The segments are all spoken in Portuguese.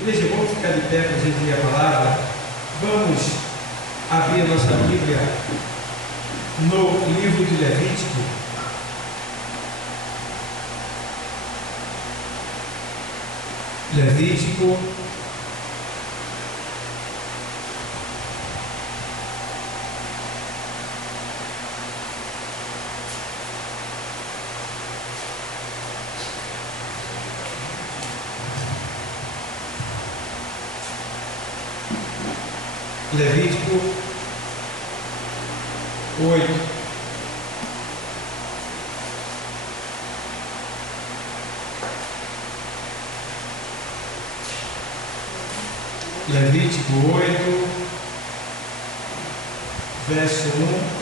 Igreja, vamos ficar de pé para a gente ler a palavra. Vamos abrir a nossa Bíblia no livro de Levítico. Levítico, Levítico 8. Levítico 8, verso 1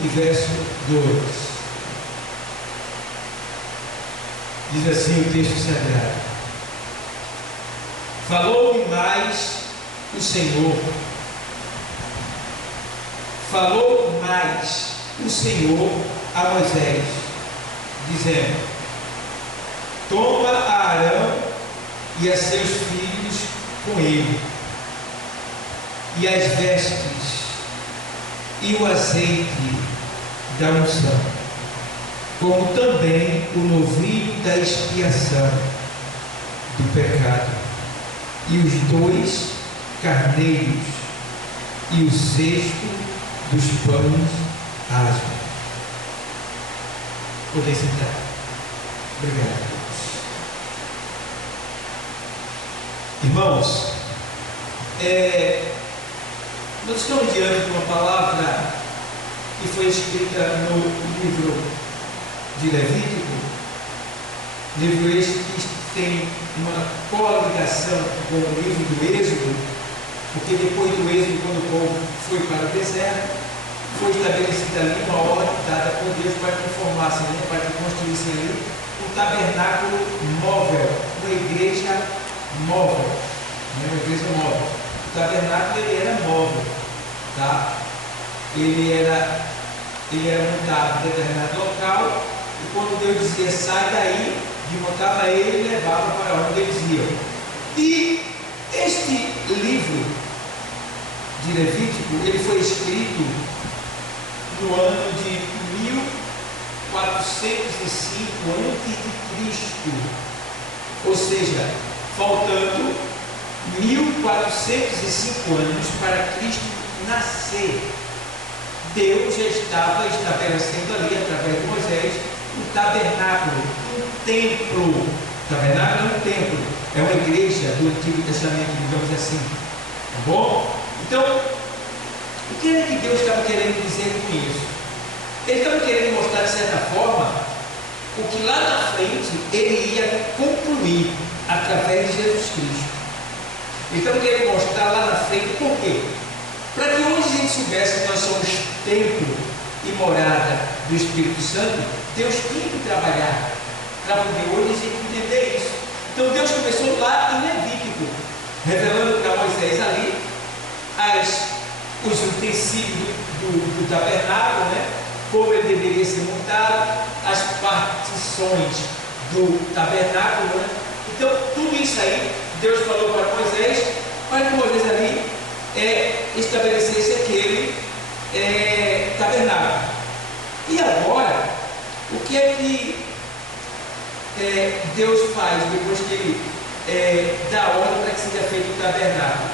e verso 2. Diz assim o texto sagrado: Falou-me mais o Senhor, falou mais o Senhor a Moisés, dizendo: Toma a Arão e a seus filhos com ele, e as vestes e o azeite da unção, como também o novilho da expiação do pecado, e os 2 carneiros, e o 6 dos pães asmos. Podem sentar. Obrigado. Irmãos, nós estamos diante de uma palavra que foi escrita no livro de Levítico, livro este que tem uma coligação com o livro do Êxodo, porque depois do Êxodo, quando o povo foi para o deserto, foi estabelecida ali uma ordem dada por Deus para que formassem, para que construíssem ali um tabernáculo móvel, uma igreja móvel, uma igreja móvel. O tabernáculo ele era móvel, tá? Ele era montado em determinado local, e quando Deus dizia sai daí, desmontava ele e levava para onde eles iam. E este livro de Levítico, ele foi escrito no ano de 1405 a.C., ou seja, faltando 1405 anos para Cristo nascer. Deus já estava estabelecendo ali, através de Moisés, um tabernáculo, um templo. O tabernáculo é um templo, é uma igreja do Antigo Testamento, digamos assim. Tá bom? Então, o que é que Deus estava querendo dizer com isso? Ele estava querendo mostrar, de certa forma, o que lá na frente ele ia concluir através de Jesus Cristo. Ele estava querendo mostrar lá na frente por quê? Para que hoje a gente soubesse que nós somos templo e morada do Espírito Santo, Deus tinha que trabalhar para poder hoje a gente entender isso. Então Deus começou lá em Levítico, revelando para Moisés ali os utensílios do tabernáculo, né? Como ele deveria ser montado, as partições do tabernáculo, né? Então tudo isso aí Deus falou para Moisés, para que Moisés ali estabelecesse aquele tabernáculo. E agora, o que é que Deus faz depois que ele dá ordem para que seja feito o tabernáculo?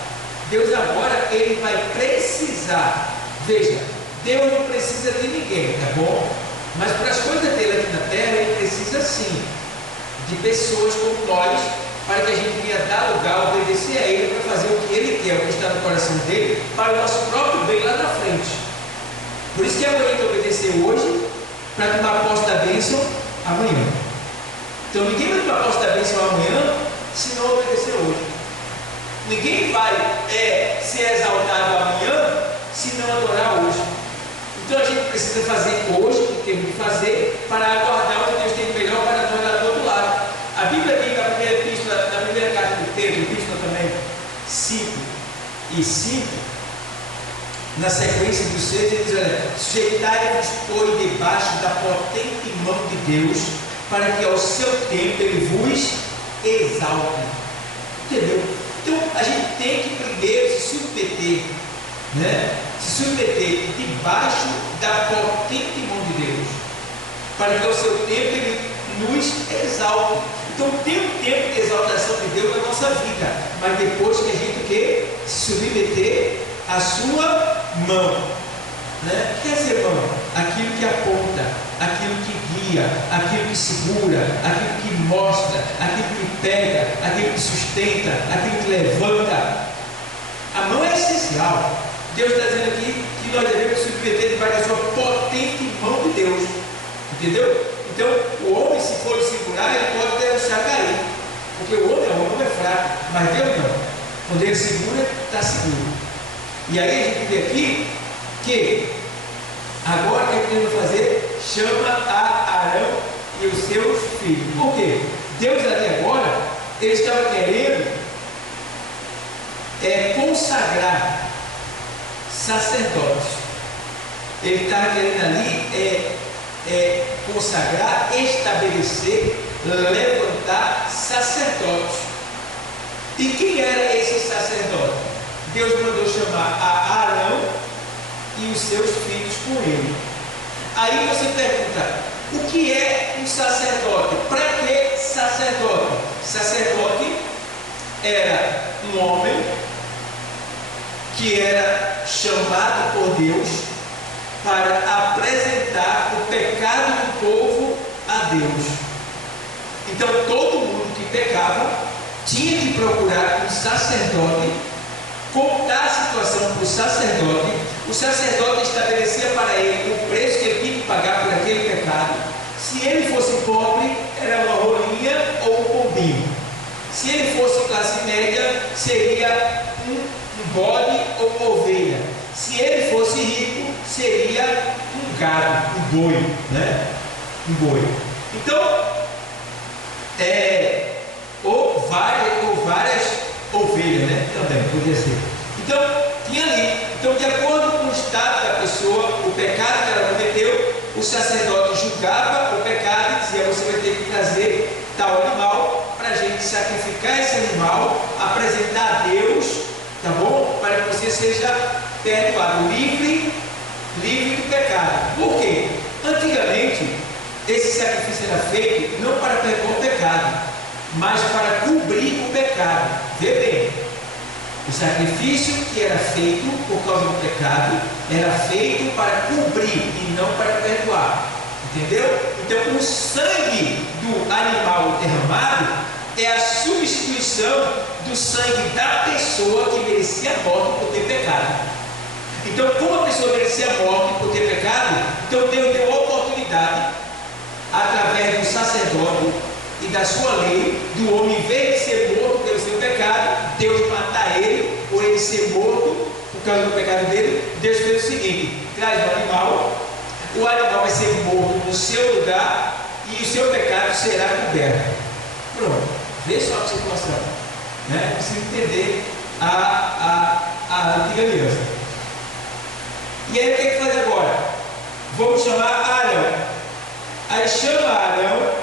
Deus agora ele vai precisar, veja, Deus não precisa de ninguém, tá bom? Mas para as coisas dele aqui na terra, ele precisa sim de pessoas como nós, para que a gente venha dar lugar, obedecer a ele, para fazer o que ele quer, o que está no coração dele, para o nosso próprio bem lá na frente. Por isso que é bonito obedecer hoje, para tomar posse da bênção amanhã. Então ninguém vai tomar posse da bênção amanhã, se não obedecer hoje. Ninguém vai ser exaltado amanhã, se não adorar hoje. Então a gente precisa fazer hoje o que temos de fazer, para aguardar o que Deus tem melhor para nós lá do outro lado. A Bíblia diz na primeira epístola, na primeira carta de Pedro, epístola também 5 e 5, na sequência do 6, ele diz: olha, sujeitai-vos, pois, debaixo da potente mão de Deus, para que ao seu tempo ele vos exalte. Entendeu? Então, a gente tem que primeiro se submeter, né? Se submeter debaixo da potente mão de Deus, para que ao seu tempo Ele nos exalte. Então tem um tempo de exaltação de Deus na nossa vida, mas depois que a gente o quê? Se submeter à sua mão, né? Quer dizer, mão? Aquilo que aponta, aquilo que guia, aquilo que segura, aquilo que mostra, aquilo que pega, aquilo que sustenta, aquilo que levanta. A mão é essencial. Deus está dizendo aqui que nós devemos submeter debaixo da sua potente mão de Deus. Entendeu? Então, o homem, se for segurar, ele pode deixar cair. Porque o homem é fraco, mas Deus não. Quando ele segura, está seguro. E aí a gente vê aqui que agora o que ele vai fazer? Chama a Arão e os seus filhos. Por quê? Deus ali agora, ele estava querendo consagrar sacerdotes. Ele estava querendo ali consagrar, estabelecer, levantar sacerdotes. E quem era esse sacerdote? Deus mandou chamar a Arão e os seus filhos com ele. Aí você pergunta, o que é um sacerdote? Para que sacerdote? Sacerdote era um homem que era chamado por Deus para apresentar o pecado do povo a Deus. Então todo mundo que pecava tinha que procurar um sacerdote, contar a situação para o sacerdote estabelecia para ele o preço que ele tinha que pagar por aquele pecado. Se ele fosse pobre, era uma rolinha ou um pombinho. Se ele fosse classe média, seria um bode ou uma ovelha. Se ele fosse rico, seria um gado, um boi, né? Um boi. Então, ou várias ovelhas, né? Também podia ser. Então, tinha ali. Então, de acordo com o estado da pessoa, o pecado que ela cometeu, o sacerdote julgava o pecado e dizia: você vai ter que trazer tal animal para a gente sacrificar esse animal, apresentar a Deus, tá bom? Para que você seja perdoado, livre do pecado. Por quê? Antigamente, esse sacrifício era feito não para perdoar o pecado, mas para cobrir o pecado. Vê bem, o sacrifício que era feito por causa do pecado era feito para cobrir e não para perdoar. Entendeu? Então o sangue do animal derramado é a substituição do sangue da pessoa que merecia a morte por ter pecado. Então, como a pessoa merecia a morte por ter pecado, então Deus deu a oportunidade, através do sacerdote e da sua lei, do homem, em vez de ser morto pelo seu pecado, Deus matar ele, ou ele ser morto por causa do pecado dele. Deus fez o seguinte: traz o animal vai ser morto no seu lugar e o seu pecado será coberto. Pronto, vê só a situação, né? Precisa entender a antiga aliança. E aí o que faz agora? Vamos chamar Arão. Aí chama Arão.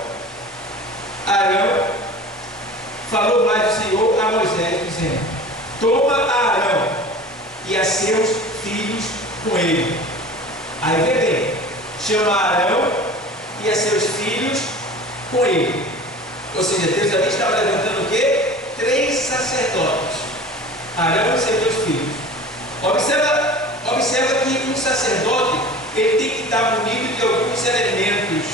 Arão falou mais o Senhor a Moisés, dizendo: toma Arão e a seus filhos com ele. Aí vê bem, chama Arão e a seus filhos com ele. Ou seja, Deus ali estava levantando o quê? 3 sacerdotes, Arão e seus 2 filhos. Observa que um sacerdote, ele tem que estar munido de alguns elementos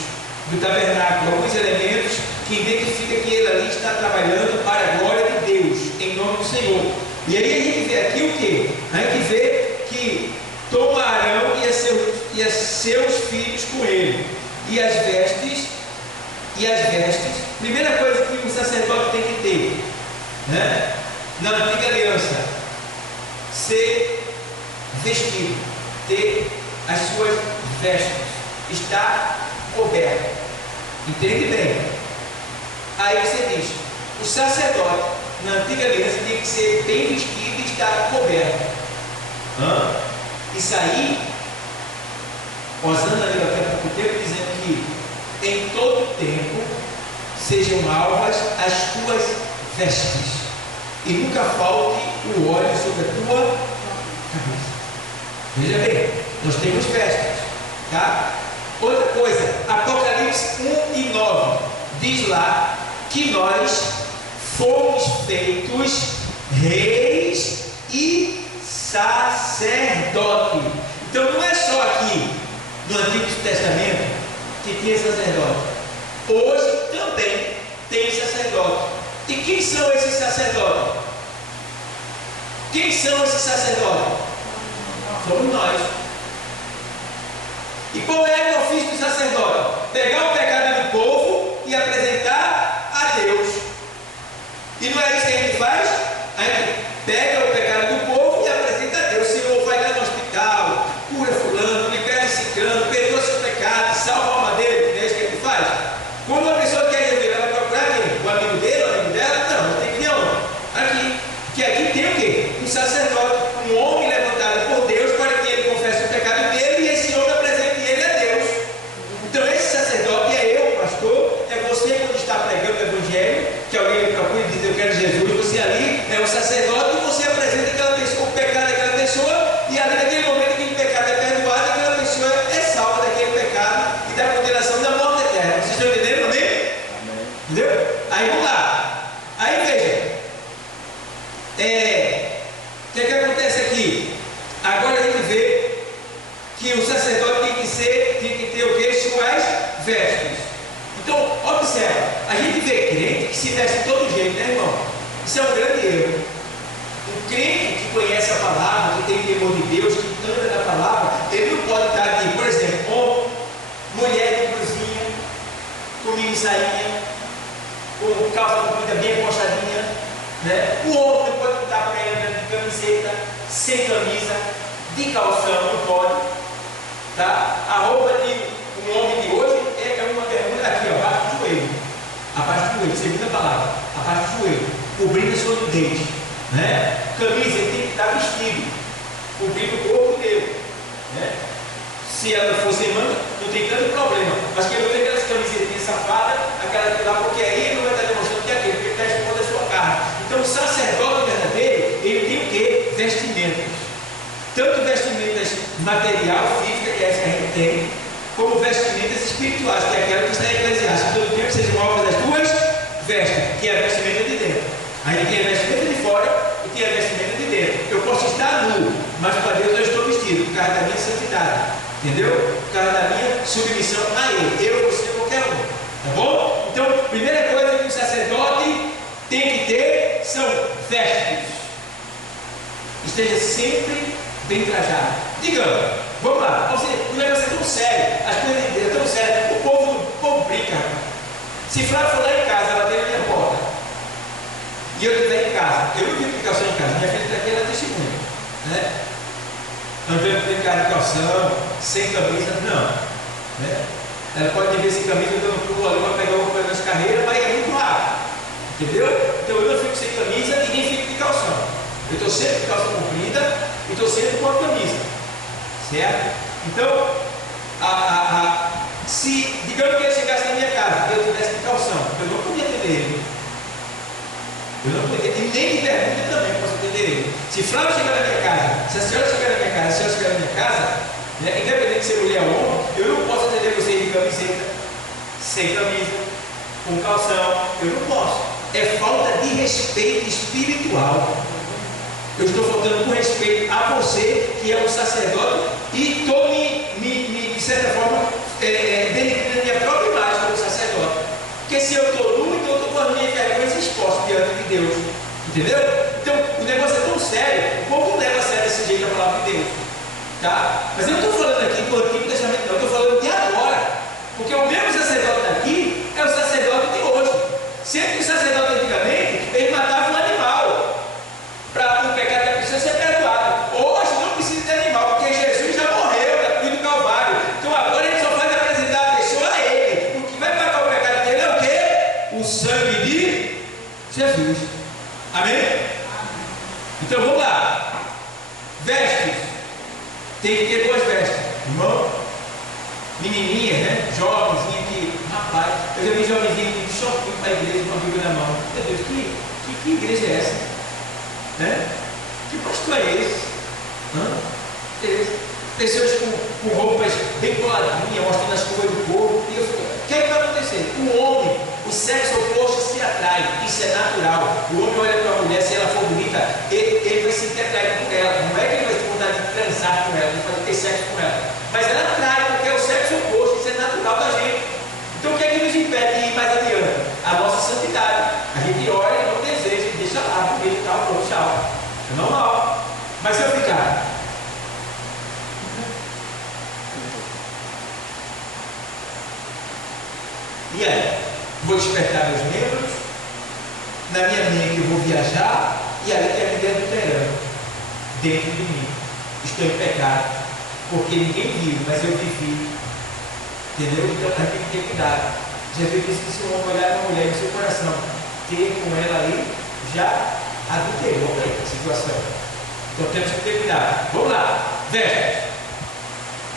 do tabernáculo, alguns elementos que identificam que ele ali está trabalhando para a glória de Deus, em nome do Senhor. E aí a gente vê aqui o quê? A gente vê que toma Arão e a seus filhos com ele, e as vestes, primeira coisa que um sacerdote tem que ter, né? Na antiga aliança, ser vestido, ter as suas vestes, estar coberto. Entende bem? Aí você diz: o sacerdote na antiga aliança tem que ser bem vestido e estar coberto. Isso aí, Osana ali há pouco tempo, dizendo que em todo tempo sejam alvas as tuas vestes. e nunca falte o óleo sobre a tua cabeça. Veja bem, nós temos festas, tá? Outra coisa, Apocalipse 1:9 diz lá que nós fomos feitos reis e sacerdote. Então não é só aqui no Antigo Testamento que tinha sacerdote. Hoje também tem sacerdote. E quem são esses sacerdotes? Quem são esses sacerdotes? Somos nós. E qual é o ofício do sacerdote? Pegar o pecado do povo e apresentar a Deus. E não é isso que a gente faz? A gente pega o pecado do povo e apresenta a Deus. Senhor, vai lá no hospital, cura fulano, libera ciclano, perdoa seus pecados, salva a alma dele. Não é isso que a gente faz? Quando uma pessoa quer resolver, ela vai procurar quem? O amigo dele, o amigo dela? Não, tem que ir onde? Aqui. Que aqui tem o quê? Um sacerdote, um homem levantado por Deus para que ele confesse o pecado dele e esse homem apresente ele a Deus. Então esse sacerdote é eu, pastor, é você quando está pregando o evangelho, que alguém lhe procura e diz eu quero Jesus, você ali é o sacerdote e você apresenta aquela pessoa, o pecado daquela pessoa, e ali naquele momento aquele pecado é perdoado, aquela pessoa é salva daquele pecado e da condenação da morte eterna. Vocês estão entendendo também? Amém. Entendeu? Aí vamos lá. Aí veja. O que acontece aqui? Agora a gente vê que o sacerdote tem que ter o que? Suas vestes. Então, observa, a gente vê crente que se veste de todo jeito, né, irmão? Isso é um grande erro. Um crente que conhece a palavra, que tem temor de Deus, que anda na palavra, ele não pode estar aqui, por exemplo, homem, mulher de blusinha, com mini sainha, com calça comprida bem postadinha, né? O homem não pode estar pregando de camiseta, sem camisa, de calção, não pode, tá? A roupa de um homem de hoje é uma bermuda aqui, ó, abaixo do joelho. Abaixo do joelho, segunda palavra, abaixo do joelho, cobrindo a sua nudez, né? Camisa, ele tem que estar vestido, cobrindo o corpo dele, né? Se ela for sem manga, não tem tanto problema. Mas que eu tenho aquelas camisetinhas safadas, aquela lá, porque aí ele não vai estar demonstrando que é aquele, porque ele está expondo a sua carne. Então o sacerdote verdadeiro, ele tem o quê? Vestimentas. Tanto vestimentas material, física, que é essa que a gente tem, como vestimentas espirituais, que é aquela que está em Eclesiastes. Todo tempo vocês mostram das duas vestes, que é a vestimenta de dentro. Aí tem a vestimenta de fora e tem a vestimenta de dentro. Eu posso estar nu, mas para Deus eu estou vestido, por causa da minha santidade. Entendeu? Por causa da minha submissão a Ele. Eu, você, qualquer um. Tá bom? Então, primeira coisa que o sacerdote tem que ter são vestes. Esteja sempre bem trajado. Digamos, vamos lá. O negócio é tão sério. As coisas de Deus é tão sério. O povo brinca. Se Flávio for lá em casa, bater na minha porta, e eu estiver em casa, eu não vi aplicação em casa. Minha filha está aqui, ela é testemunha. Né? Não veio ter cara de calção, sem camisa, não. Né? Ela pode me ver sem camisa, dando pulo ali, vai pegar uma coisa nas carreiras, mas é muito rápido. Entendeu? Então eu não fico sem camisa e nem fico de calção. Eu estou sempre de calça comprida e estou sempre com a camisa. Certo? Então, se, digamos que ele chegasse na minha casa e eu tivesse de calção, eu não podia atender ele. Eu não podia, e nem de pergunta também posso atender ele. Se Flávio chegar na minha casa, se a senhora chegar na minha casa, se a senhora chegar na minha casa, né, independente de ser mulher ou homem, eu não posso atender você de camiseta, sem camisa, com calção, eu não posso. É falta de respeito espiritual. Eu estou faltando com respeito a você, que é um sacerdote, e estou de certa forma, denegrindo a minha própria imagem como sacerdote. Porque se eu estou nu, então eu estou com as minhas vergonhas expostas diante de Deus. Entendeu? Então, o negócio é tão sério, o povo não leva a sério desse jeito a palavra de Deus. Tá? Mas eu não estou falando aqui do Antigo Testamento, não, eu estou falando de agora. Porque o mesmo sacerdote daqui é o sacerdote de hoje. Sempre que o sacerdote antigamente, ele matava um animal para o pecado da pessoa ser perdoado. Hoje não precisa de animal, porque Jesus já morreu na cruz do Calvário. Então agora ele só faz apresentar a pessoa a ele. O que vai pagar o pecado dele é o quê? O sangue de Jesus. Amém? Então vamos lá. Vestes. Tem que ter duas vestes. Irmão, menininha, né? Jovenzinha que, rapaz, eu já vi jovenzinha que shortinho para a igreja com a Bíblia na mão. Meu Deus, que igreja é essa? né? Que pastor é esse? Pessoas com roupas bem coladinhas, mostrando as cores do corpo. E eu fico, o que é que vai acontecer? O homem, o sexo oposto se atrai, isso é natural. O homem olha para a mulher, se ela for bonita, ele vai se sentir atraído por ela. Não é que ele vai ter vontade de transar com ela, de ter sexo com ela, mas ela atrai, porque é o sexo oposto, isso é natural da gente. Então o que é que nos impede de ir mais adiante? A nossa santidade. A gente olha e não deseja, deixa lá, porque ele tal, pronto, tchau. É normal. Mas se eu ficar, e aí? Vou despertar meus membros, na minha mente eu vou viajar, e aí tem a vida adulterando dentro de mim. Estou em pecado, porque ninguém viu, mas eu vivi. Entendeu? Então a gente tem que ter cuidado. Jesus disse que se o homem olhar uma mulher no seu coração, ter com ela ali, já adulterou a situação. Então temos que ter cuidado. Vamos lá, versos.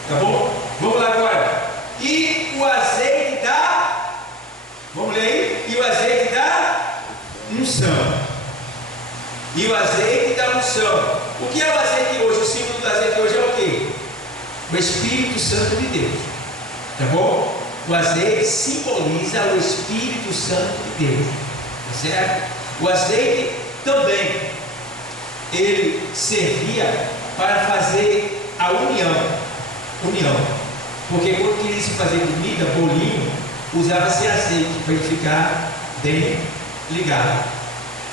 Tá bom? Vamos lá agora. E o azeite da... Vamos ler aí? E o azeite da unção. E o azeite da unção. O que é o azeite hoje? O símbolo do azeite hoje é o quê? O Espírito Santo de Deus. Tá bom? O azeite simboliza o Espírito Santo de Deus. Tá certo? O azeite também, ele servia para fazer a união. Porque quando queria se fazer comida, bolinho, usava-se azeite para ele ficar bem ligado.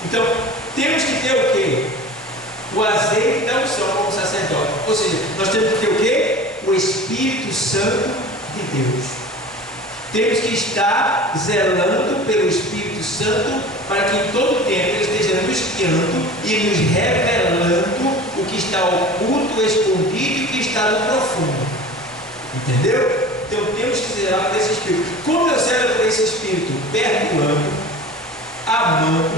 Então, temos que ter o quê? O azeite da unção como sacerdote. Ou seja, nós temos que ter o quê? O Espírito Santo de Deus. Temos que estar zelando pelo Espírito Santo para que em todo tempo ele esteja nos guiando e nos revelando o que está oculto, escondido e o que está no profundo. Entendeu? Então temos que zelar por esse Espírito. Como eu zelo por esse Espírito? Perdoando, amando,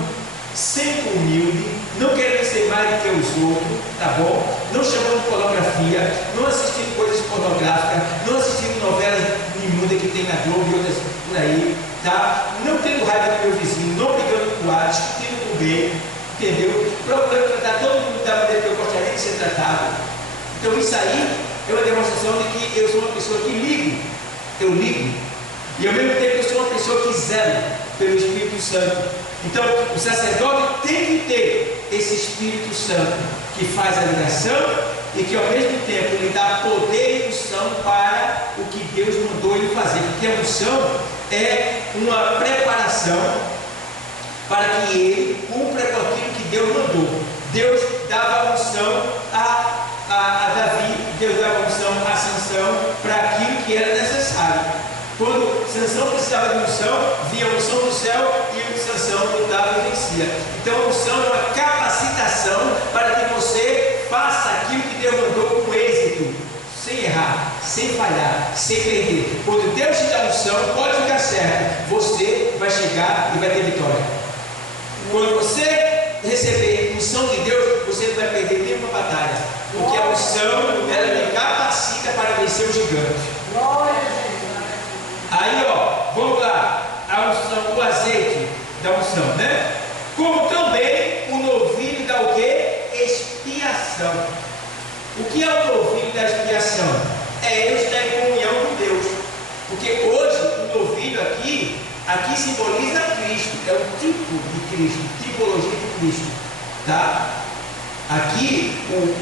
sempre humilde, não querendo ser mais do que os outros, tá bom? Não chamando pornografia, não assistindo coisas pornográficas, não assistindo novelas imundas que tem na Globo e outras por aí, tá? Não tendo raiva do meu vizinho, não brigando com o ar, discutindo com o bem, entendeu? Procurando tratar todo mundo da maneira que eu gostaria de ser tratado. Então isso aí é uma demonstração de que eu sou uma pessoa que eu ligo, e ao mesmo tempo eu sou uma pessoa que zela pelo Espírito Santo. Então o sacerdote tem que ter esse Espírito Santo que faz a ligação e que ao mesmo tempo lhe dá poder e unção para o que Deus mandou ele fazer, porque a unção é uma preparação para que ele cumpra com aquilo que Deus mandou. Deus dava unção a Davi, Deus dava unção a Sansão para aquilo que era necessário. Quando Sansão precisava de unção, vinha a unção do céu e o Sansão lutava e vencia. Então a unção é uma capacitação para que você faça aquilo que Deus mandou com êxito, sem errar, sem falhar, sem perder. Quando Deus te dá unção, pode ficar certo, você vai chegar e vai ter vitória. Quando você receber unção de Deus, você não vai perder nenhuma batalha, porque a unção ela lhe capacita para vencer os gigantes. Aí vamos lá, a unção, o azeite da unção, né? Como também o novilho dá o quê? Expiação. O que é o novilho da expiação? É eu estar em comunhão com Deus. Porque hoje o novilho aqui simboliza Cristo, é o tipo de Cristo, tipologia de Cristo, tá? Aqui, o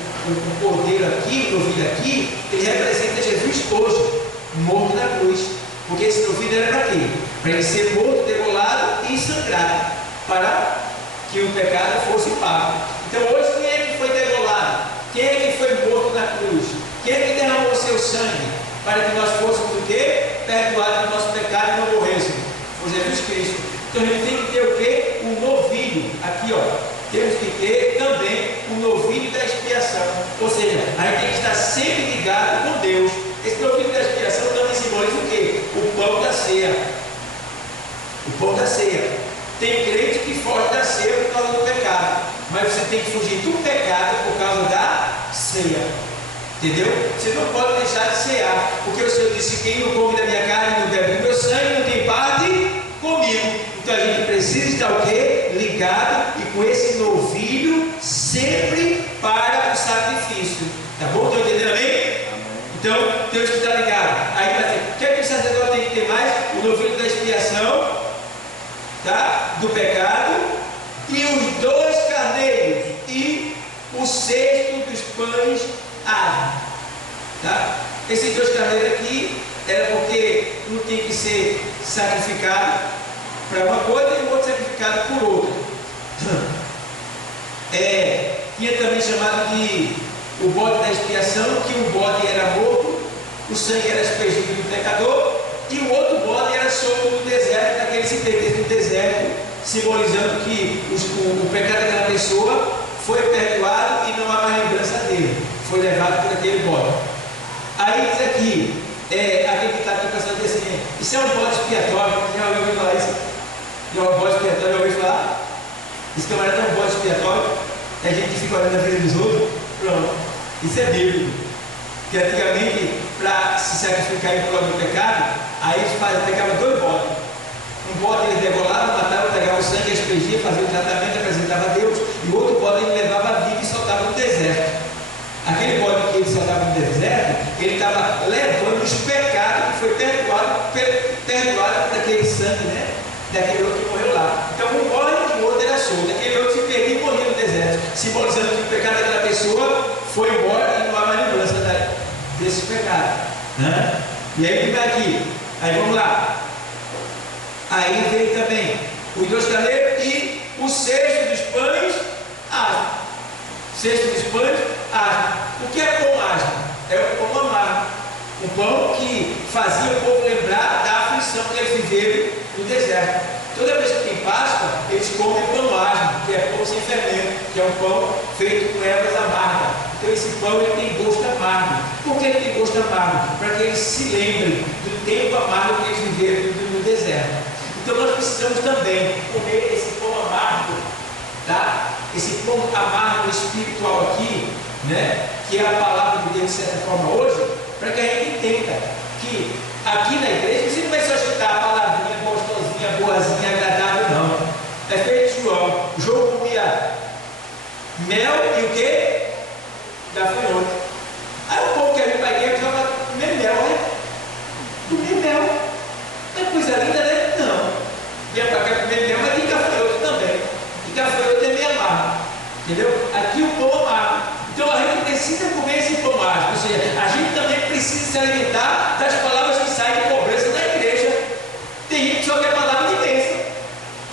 cordeiro aqui, o novilho aqui, ele representa Jesus hoje, morto na cruz. Porque esse novilho era para quê? Para ele ser morto, degolado e sangrado, para que o pecado fosse pago. Então hoje quem é que foi degolado? Quem é que foi morto na cruz? Quem é que derramou o seu sangue? Para que nós fôssemos o quê? Perdoados do nosso pecado e não morrêssemos. Foi Jesus Cristo. Então a gente tem que ter o quê? O novilho. Aqui temos que ter também o novilho da expiação. Ou seja, a gente tem que estar sempre ligado com Deus. Esse novilho da expiação também simboliza o quê? O pão da ceia. O pão da ceia. Tem crente que foge da ceia por causa do pecado, mas você tem que fugir do pecado por causa da ceia. Entendeu? Você não pode deixar de cear, porque o Senhor disse: quem não come da minha carne e não bebe do meu sangue não tem parte comigo. Então a gente precisa estar o quê? Ligado e com esse novilho ser sacrificado para uma coisa e o outro sacrificado por outra. Tinha também chamado de o bode da expiação, que o bode era morto, o sangue era aspergido do pecador, e o outro bode era solto no deserto, naquele se perdesse no deserto, simbolizando que o pecado daquela pessoa foi perdoado e não há mais lembrança dele, foi levado por aquele bode. Aí diz aqui, aquele que está aqui pensando assim, isso é um bode expiatório, já ouviu falar isso? Já é um bode expiatório, já ouviu falar? Esse camarada é um bode expiatório, a gente fica olhando a vida dos outros, pronto, isso é bíblico. Que antigamente, para se sacrificar em prol do pecado, aí eles pegavam 2 bodes. Um bode eles degolavam, matavam, pegavam o sangue, aspergia, faziam o tratamento, apresentava a Deus, e o outro bode ele levava a vida e soltava no deserto. Aquele bode que ele soltava no deserto, ele estava levando os pecados que foi perdoado por aquele sangue, né? Daquele outro que morreu lá. Então um morre e o outro era solto. Aquele outro se perdia e morria no deserto, simbolizando que o pecado daquela pessoa foi embora e não há mais lembrança desse pecado, né? E aí ele vai aqui, aí vamos lá. Aí veio também os 2 carneiros e o cesto dos pães asmo. Cesto dos pães asmo. O que é pão asmo? É o pão amargo, um pão que fazia o povo lembrar da aflição que eles viveram no deserto. Toda vez que tem Páscoa, eles comem pão asmo, que é pão sem fermento, que é um pão feito com ervas amargas. Então esse pão ele tem gosto amargo. Por que ele tem gosto amargo? Para que eles se lembrem do tempo amargo que eles viveram no deserto. Então nós precisamos também comer esse pão amargo, tá? Esse pão amargo espiritual aqui, né? Que é a palavra de Deus de certa forma hoje, para que a gente entenda que aqui na igreja você não vai só escutar a palavrinha gostosinha, boazinha, agradável, não. É feito João. João comia mel e o quê? Gafanhoto. Aí o povo que vem para a igreja joga comer mel, né? Comer mel. Não é coisa linda, né? Não. Vem para cá comer mel, mas tem gafanhoto também. E gafanhoto é meio amargo. Entendeu? Aqui o pão amargo. Então a gente precisa comer esse pão amargo. Ou seja, a gente também precisa se alimentar das palavras que saem de cobrança da igreja. Tem gente que só quer palavra de bênção.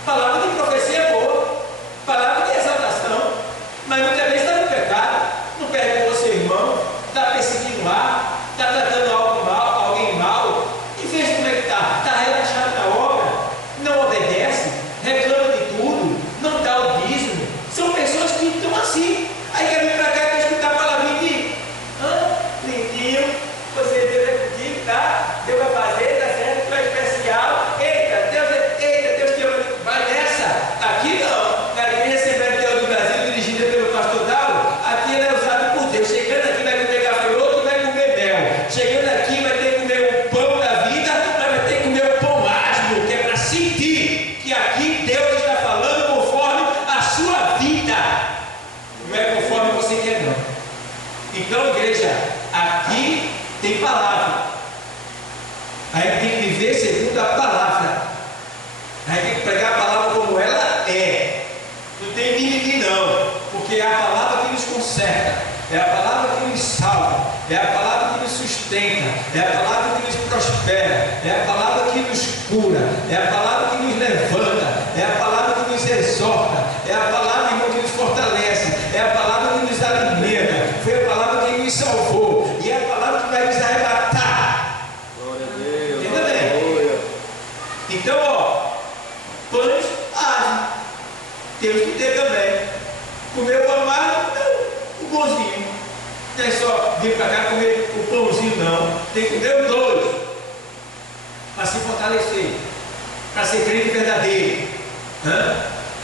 Palavra de profecia é boa. Palavra de exaltação. Mas muitas vezes está no pecado. Não perdoa seu irmão, está perseguindo lá, está tratando alguém mal, e veja como é que está. Está relaxado na obra, não obedece, reclama de tudo, não dá o dízimo. São pessoas que estão assim. Aí quer vir para cá e quer escutar a palavrinha de lindinho, você Deus é contigo, tá? Deus vai fazer, tá certo, tu é especial. Eita, Deus te ama. Vai nessa. Aqui não. Na igreja Assembleia de Deus do Brasil, dirigida pelo pastor Dal, aqui ela é usada por Deus. Chegando aqui vai comer gafanhoto e vai comer mel. Chegando aqui vai ter que comer o pão da vida, mas vai ter que comer o pão asmo, que é para sentir que aqui Deus está falando conforme a sua vida. Não é conforme você quer, não. Então, igreja, aqui tem palavra. A gente tem que viver segundo a palavra. A gente tem que pregar a palavra como ela é. Não tem mimimi, não. Porque é a palavra que nos conserta. É a palavra que nos salva. É a palavra que nos sustenta. É a palavra que nos prospera. É a palavra que nos cura. É a palavra que nos levanta. É a palavra que nos exorta. É a palavra, irmão, que nos fortalece. É a palavra que nos alimenta. Foi a palavra que nos salvou. E é a palavra que vai nos arrebatar. Glória a Deus. Entenda bem? Então, ó, pães asmos. Temos que ter também. Comer o amargo, o bonzinho. Não é só vir para cá comer o pãozinho, não. Tem que comer os 2. Para se fortalecer. Para ser crente verdadeiro.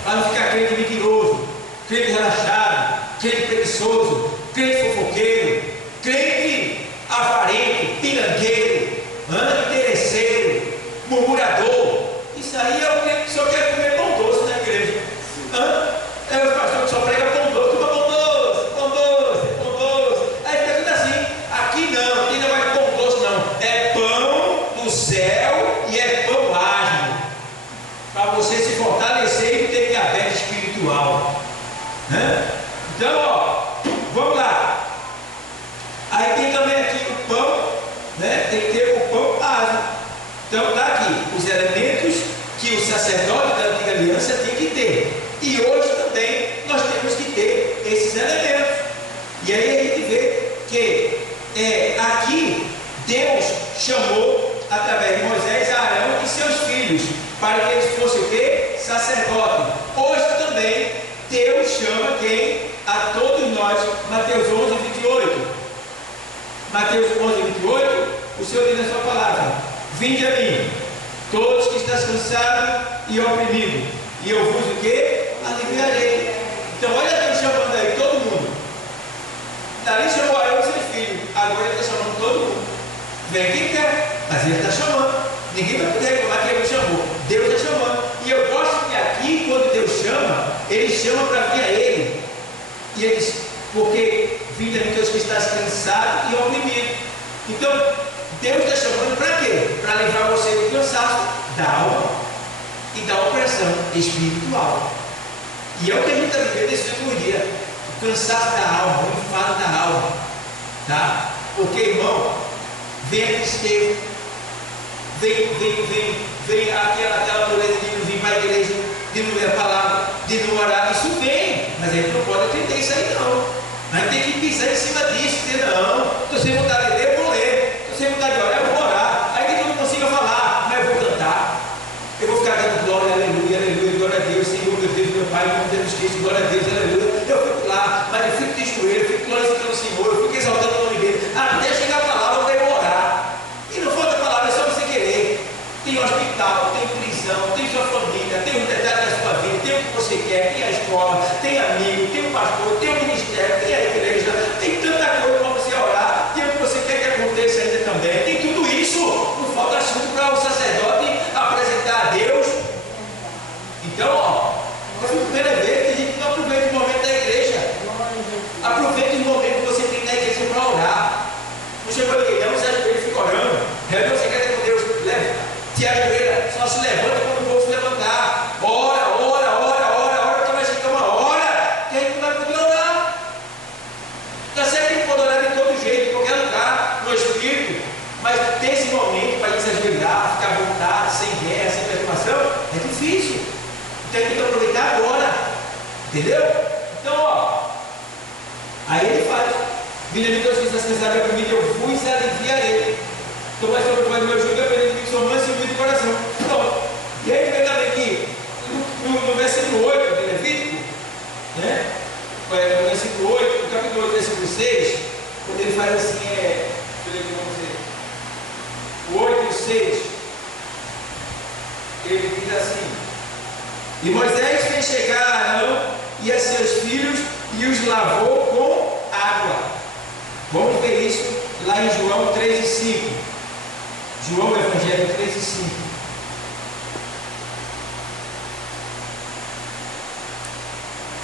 Para não ficar crente mentiroso. Crente relaxado. Crente preguiçoso. Crente fofoqueiro. Crente avarento. Pirangueiro. Interesseiro. Murmurador. Isso aí é o crente que só quer comer pão doce na igreja. É o pastor que só prega pão doce. Toma pão doce, pão doce, pão doce. Aí fica tudo assim. Aqui não, aqui não é pão doce, não. É pão do céu e é pão asmo. Para você se fortalecer e ter diabetes espiritual. Então, ó, vamos lá. Aí tem também aqui o pão, né? Tem que ter o pão asmo. Então tá aqui. E aí a gente vê que aqui Deus chamou através de Moisés, Arão e seus filhos, para que eles fossem o quê? Sacerdote. Hoje também Deus chama quem? A todos nós. Mateus 11, 28. Mateus 11, 28, o Senhor diz na sua palavra: vinde a mim, todos que estão cansados e oprimidos, e eu vos o quê? Aliviarei. Então olha Deus chamando aí todo mundo. Dali chamou Arão e seus filhos, agora ele está chamando todo mundo. Vem quem quer, mas ele está chamando. Ninguém vai poder reclamar que ele chamou. Deus está chamando. E eu gosto que aqui, quando Deus chama, ele chama para vir a ele. E ele diz, porque vinde a mim todos que estás cansado e oprimido. Então, Deus está chamando para quê? Para livrar você do cansaço da alma e da opressão espiritual. E é o que a gente está vivendo nesse último dia. O cansaço da alma, o enfado da alma. Tá? Porque, irmão, vem a tristeza, vem aquela dureza de não vir para a igreja, de não ler a palavra, de não orar. Isso vem, mas a gente não pode atender isso aí não. A gente tem que pisar em cima disso, dizer, não, estou sem vontade de ler, eu vou ler, estou sem vontade de orar, eu vou orar. Aí que eu não consigo falar, mas eu vou cantar, eu vou ficar dando glória, aleluia, aleluia, glória a Deus, Senhor, meu Deus, meu Pai, meu Deus Cristo, glória a Deus, aleluia. Eu fico lá, mas eu fico de joelho, eu fico glorificando o Senhor, eu fico exaltando o nome dele, até chegar a palavra para eu orar. E não falta palavra, é só você querer. Tem hospital, tem prisão, tem sua família, tem os detalhes da sua vida, tem o que você quer, tem a escola, tem amigo, tem o pastor, tem o ministério, tem a igreja, tem tanta coisa para você orar, tem o que você quer que aconteça ainda também, tem tudo isso. Não falta assunto para o sacerdote apresentar a Deus. Então, ó, é a primeira vez que a gente não aproveita o momento da igreja. Aproveita o momento que você tem na igreja para orar. Não chegou ninguém, não, você ajoelha e fica orando. Reunião secreta com Deus, leva, te ajoelha, só se levanta quando o povo se levantar. Ora, talvez chegue uma hora que a gente não vai poder orar. Está certo que a gente pode orar de todo jeito, em qualquer lugar, no Espírito, mas ter esse momento para a gente se ajoelhar, ficar à vontade, sem guerra, sem perturbação, é difícil. Então a gente tem que aproveitar agora, entendeu? Então, ó, aí ele faz. Vinde a mim todos que estão cansados e oprimidos, eu vos aliviarei. Então, mais sobre o meu jugo, aprendendo que sou manso e humilde de coração. Então, e aí a gente vai ver aqui, no versículo 8 de Levítico, né? No versículo 8, no capítulo 8, versículo 6, quando ele faz assim, deixa eu ler aqui para você. O 8 e o 6, ele diz assim: e Moisés fez chegar a Arão e a seus filhos e os lavou com água. Vamos ver isso lá em João 3 e 5. João Evangelho 3 e 5.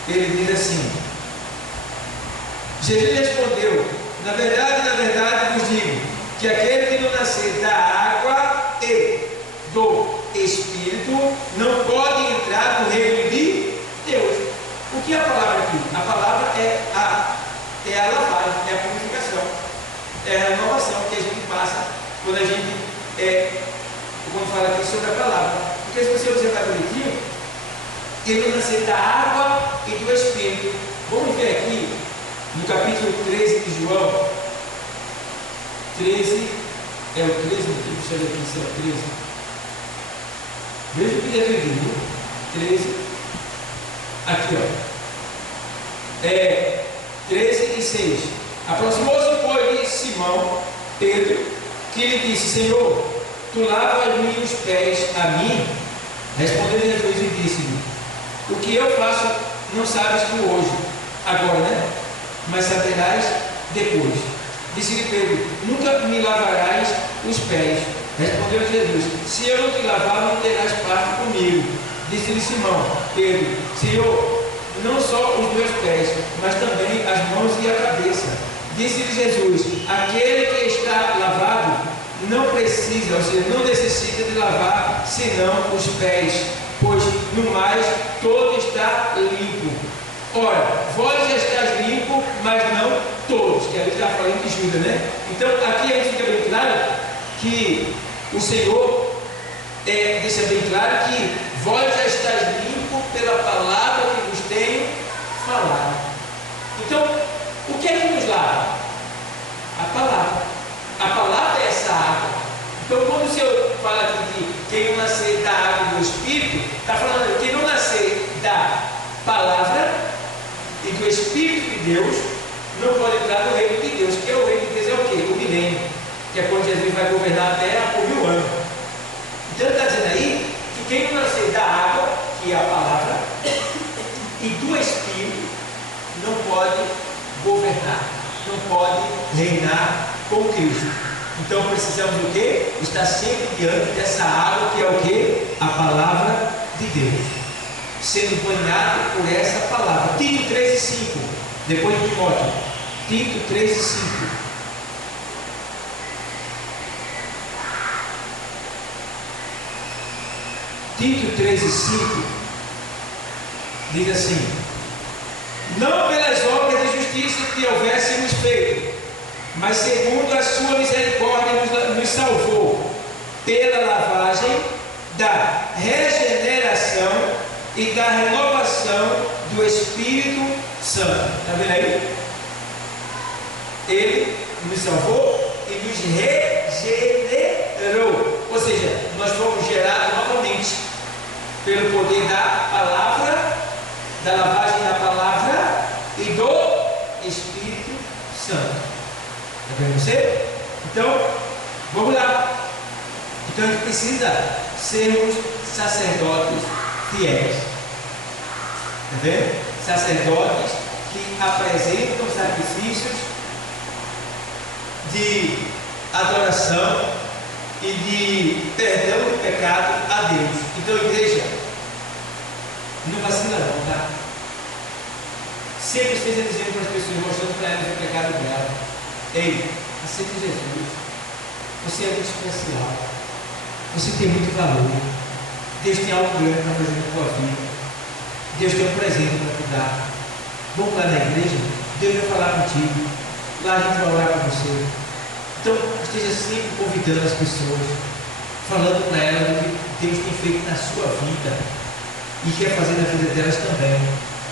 Ele diz assim: Jesus respondeu: na verdade vos digo, que aquele que não nascer da água e do Espírito não pode entrar no reino de Deus. O que é a palavra aqui? A palavra é a lavagem, é a purificação, é a renovação que a gente passa quando a gente quando fala aqui sobre a palavra. Porque se você observar bonitinho, ele nasceu da água e do Espírito. Vamos ver aqui no capítulo 13 de João. 13, é o 13, deixa eu ver aqui se é o 13. Veja o que deve vir, 13, aqui ó, 13 e 6. Aproximou-se, pois, de Simão Pedro, que lhe disse: Senhor, tu lavas-me os pés a mim? Respondeu Jesus e disse-lhe: o que eu faço não sabes tu hoje, agora, né? Mas saberás depois. Disse-lhe Pedro: nunca me lavarás os pés. Respondeu Jesus: se eu não te lavar, não terás parte comigo. Disse-lhe Simão Pedro: Senhor, não só os meus pés, mas também as mãos e a cabeça. Disse-lhe Jesus: aquele que está lavado não precisa, ou seja, não necessita de lavar senão os pés, pois no mais todo está limpo. Ora, vós já estáis limpo, mas não todos, que a gente está falando de Judas, né? Então aqui a gente fica bem claro que o Senhor deixa bem claro que vós já estáis limpo pela palavra que vos tenho falado. Então, o que é que quem não nascer da água e do Espírito, está falando, quem não nascer da palavra e do Espírito de Deus, não pode entrar no reino de Deus. Que é o reino de Deus, é o quê? O milênio, que é quando Jesus vai governar a terra por 1000 anos. Então está dizendo aí que quem não nascer da água, que é a palavra, e do Espírito, não pode governar, não pode reinar com Cristo. Então precisamos do quê? Estar sempre diante dessa água que é o quê? A palavra de Deus, sendo banhado por essa palavra. Tito 3:5, depois de Timóteo. Tito 3:5. Tito 3:5 diz assim: não pelas obras de justiça que houvéssemos feito, mas segundo a sua misericórdia nos salvou, pela lavagem da regeneração e da renovação do Espírito Santo. Está vendo aí? Ele nos salvou e nos regenerou, ou seja, nós fomos gerados novamente pelo poder da palavra, da lavagem da palavra e do Espírito Santo. Está vendo você? Então, vamos lá. Então a gente precisa sermos sacerdotes fiéis. Está vendo? Sacerdotes que apresentam sacrifícios de adoração e de perdão do pecado a Deus. Então, igreja, não vacila não, tá? Sempre esteja dizendo para as pessoas, mostrando para elas o pecado dela: ei, aceite Jesus, você é muito especial, você tem muito valor, Deus tem algo grande para fazer na tua vida, Deus tem um presente para te dar. Vamos lá na igreja, Deus vai falar contigo, lá a gente vai orar com você. Então esteja sempre convidando as pessoas, falando para elas o que Deus tem feito na sua vida e quer fazer na vida delas também,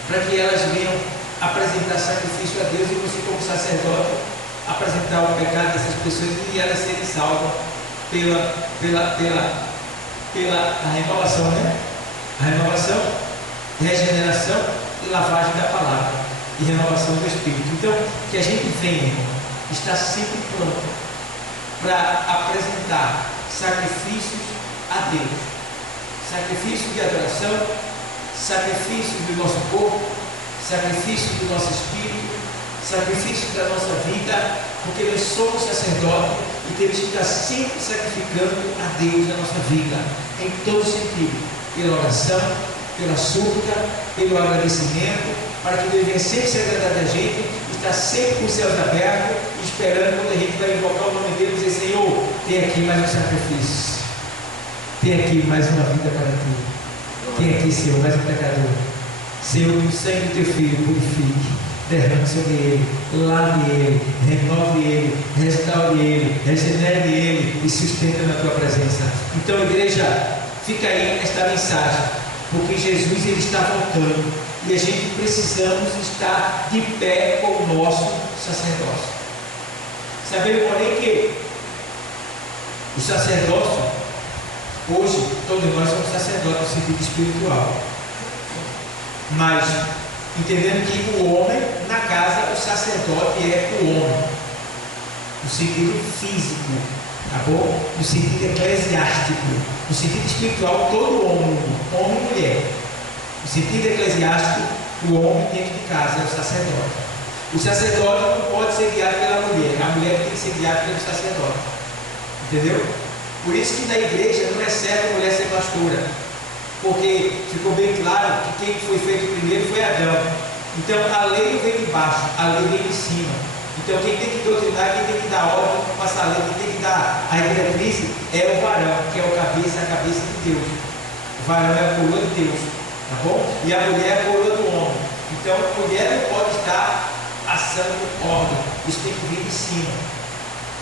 para que elas venham apresentar sacrifício a Deus e você, como sacerdote, apresentar o pecado dessas pessoas e elas serem salvas pela renovação, né? A renovação, regeneração e lavagem da palavra e renovação do Espírito. Então, que a gente venha, está sempre pronto para apresentar sacrifícios a Deus, sacrifícios de adoração, sacrifícios do nosso corpo, sacrifícios do nosso espírito, sacrifícios da nossa vida, porque nós somos sacerdotes e temos que estar sempre sacrificando a Deus na nossa vida, em todo sentido, pela oração, pela súplica, pelo agradecimento, para que Deus venha sempre se agradar da gente, estar sempre com os céus abertos, esperando quando a gente vai invocar o nome dele e dizer: Senhor, tem aqui mais um sacrifício, tem aqui mais uma vida para ti, tem aqui, Senhor, mais um pecador. Senhor, que o sangue do teu filho purifique, derrame sobre ele, lave ele, renove ele, restaure ele, regenere ele e sustenta na tua presença. Então, igreja, fica aí esta mensagem, porque Jesus ele está voltando e a gente precisamos estar de pé com o nosso sacerdócio. Sabemos, porém, que o sacerdócio, hoje, todos nós somos sacerdotes no sentido espiritual, mas entendendo que o homem, na casa, o sacerdote é o homem, no sentido físico, tá bom? No sentido eclesiástico, no sentido espiritual, todo homem e mulher. No sentido eclesiástico, o homem dentro de casa é o sacerdote. O sacerdote não pode ser guiado pela mulher, a mulher tem que ser guiada pelo sacerdote, entendeu? Por isso que na igreja não é certo a mulher ser pastora, porque ficou bem claro que quem foi feito primeiro foi Adão. Então a lei não vem de baixo, a lei vem de cima. Então quem tem que doutrinar, quem tem que dar ordem, quem tem que passar a lei, quem tem que dar a diretriz é o varão, que é o cabeça, a cabeça de Deus. O varão é a coroa de Deus, tá bom? E a mulher é a coroa do homem. Então a mulher não pode estar assando ordem, isso tem que vir de cima.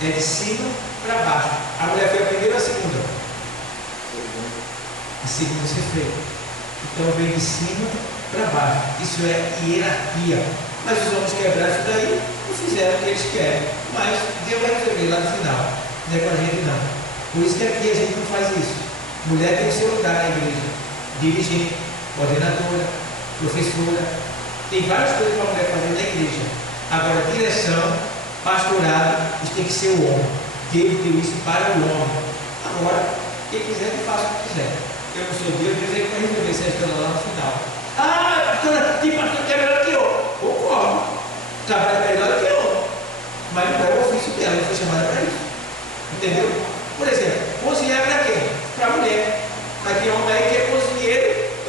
É de cima para baixo. A mulher foi a primeira ou a segunda? A segunda ser feita. Então vem de cima para baixo. Isso é hierarquia. Mas os homens quebraram isso daí e fizeram o que eles querem. Mas Deus vai resolver lá no final. Não é com a gente não. Por isso que aqui a gente não faz isso. Mulher tem o seu lugar na igreja. Dirigente, coordenadora, professora. Tem várias coisas para a mulher fazer na igreja. Agora, direção, pastorado, isso tem que ser o homem. Deus deu isso para o homem. Agora, quem quiser que faça o que quiser. Eu não sou Deus que vai resolver essa história lá no final. Ah, pastora, tem pastor que é melhor que eu. Concordo. Trabalha melhor que eu. Mas não é o ofício dela, não foi chamada para isso. Entendeu? Por exemplo, cozinhar é para quem? Para a mulher. Mas tem homem aí que é cozinheiro,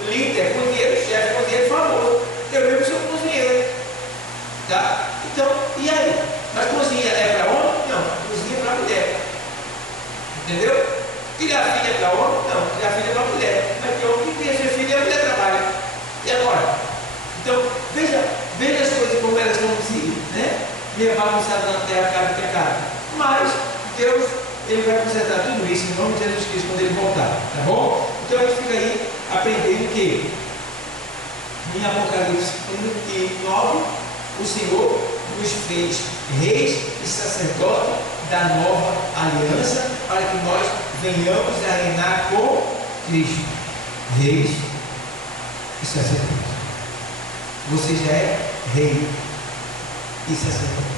líder, cozinheiro, chefe, cozinheiro famoso. Eu mesmo sou cozinheiro. Tá? Então, e aí? Mas cozinha é para homem? Não, cozinha é para mulher. Entendeu? Criar filho é para homem? Não, criar filho é para mulher. Mas tem homem que cria seu filho e a mulher trabalha. E agora? Então, veja as coisas como elas vão se levar na terra cada pecado. Mas Deus, Ele vai consertar tudo isso em nome de Jesus Cristo quando Ele voltar. Tá bom? Então a gente fica aí aprendendo que em Apocalipse 9, o Senhor nos fez reis e sacerdotes da nova aliança para que nós venhamos a reinar com Cristo. Reis e sacerdotes. Você já é rei e sacerdote.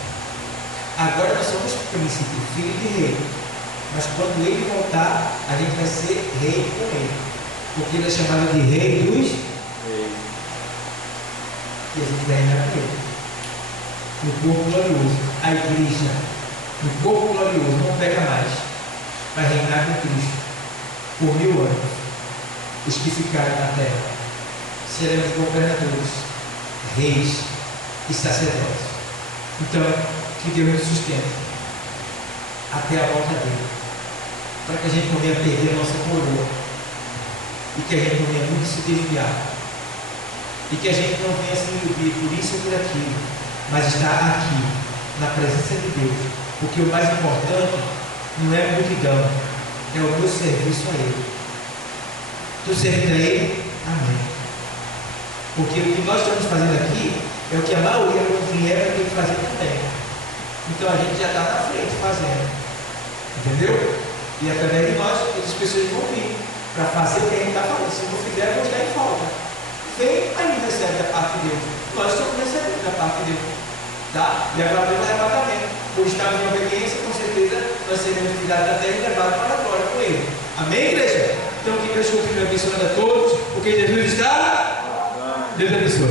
Agora nós somos príncipe, filho de rei. Mas quando ele voltar, a gente vai ser rei com ele. Porque ele é chamado de rei dos reis. E a gente vai reinar com ele. No corpo glorioso. A igreja, no corpo glorioso, não peca mais. Vai reinar com Cristo por 1000 anos. Os que ficaram na terra. Seremos governadores, reis e sacerdotes. Então, que Deus nos sustente até a volta dele, para que a gente não venha perder a nossa coroa, e que a gente não venha muito se desviar, e que a gente não venha se iludir por isso ou por aquilo, mas estar aqui, na presença de Deus, porque o mais importante não é a multidão, é o meu serviço a Ele. Estou servindo a Ele? Amém. Porque o que nós estamos fazendo aqui é o que a maioria quando vier vai ter que fazer também. Então a gente já está na frente fazendo. Entendeu? E através de nós, outras pessoas vão vir para fazer o que a gente está fazendo. Se não fizer, vão estar em falta. Vem, aí recebe da parte de Deus. Nós estamos recebendo da parte de Deus. Tá? E agora vem o arrebatamento. Por estarmos em obediência, com certeza nós seremos tirados da terra e levados para a glória com Ele. Amém, igreja? Então que Deus continue abençoando a todos, porque Jesus está. Deus abençoe.